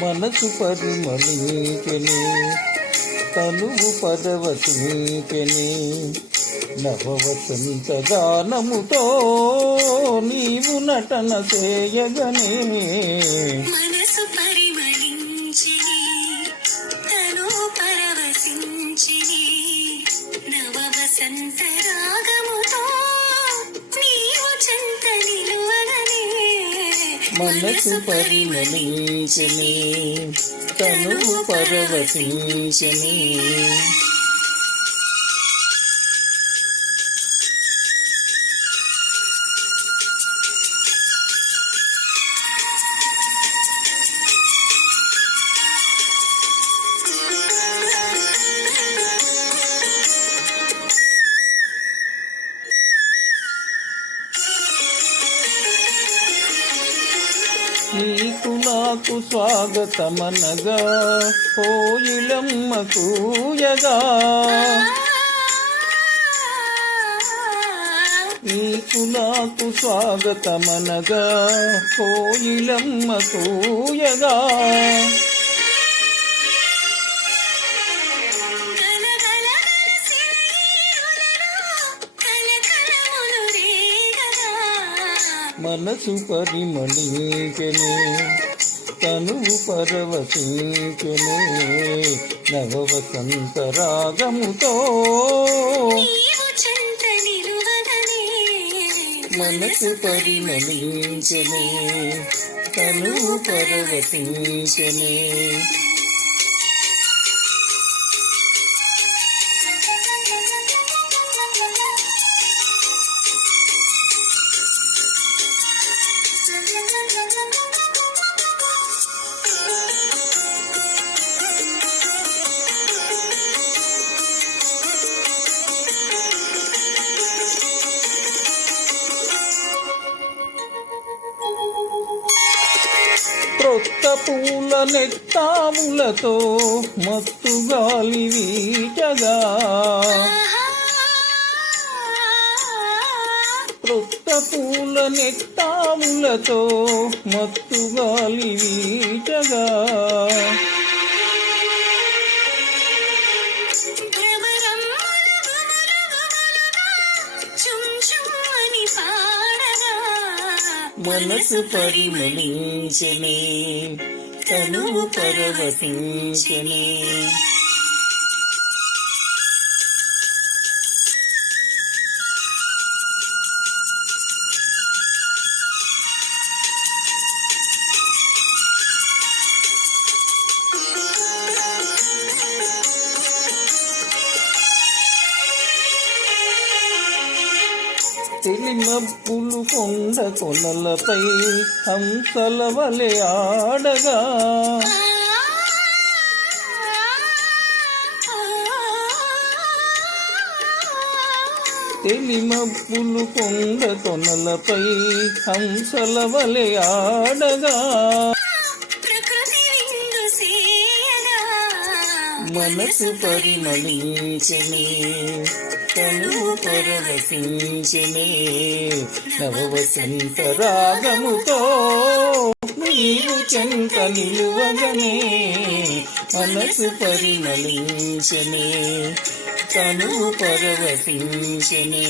మనసు పరిమళించెని, తనువు పరవశించెని, నవవసంత గానముతో నీవు నటన చేయగనే. మనసు పరిమళించెని, తనువు పరవశించెని, నవవసంత రాగముతో నీవు చెంత నిలువగనే. మనసు పరిమళించెని, తనువు పరవశించెని. నీకు నాకు స్వాగతమనగా కోయిలమ్మ కూయగా, నీకు నాకు స్వాగతమనగా కోయిలమ్మ కూయగా. మనసు పరిమళించెని, తనువు పరవశించెని, నవవసంత రాగముతో మనసు పరిమళించెని, తనువు పరవశించెని. క్రొత్త పూల నెత్తాములతో మత్తు గాలి వీచగా, క్రొత్త పూల నెత్తాములతో మత్తు గాలి వీచగా. మనసు పరిమళించెని, తనువు పరవశించెని. తెలిమబ్బులు కొండ కొనలపై హంసల వలె ఆడగా, తెలిమబ్బులు కొండ కొనలపై హంసల వలె ఆడగా. మనసు పరిమళించెని, తనువు పరవశించెని, నవవసంత రాగముతో నీవు చెంత నిలువగనే. మనసు పరిమళించెని, తనువు పరవశించెని.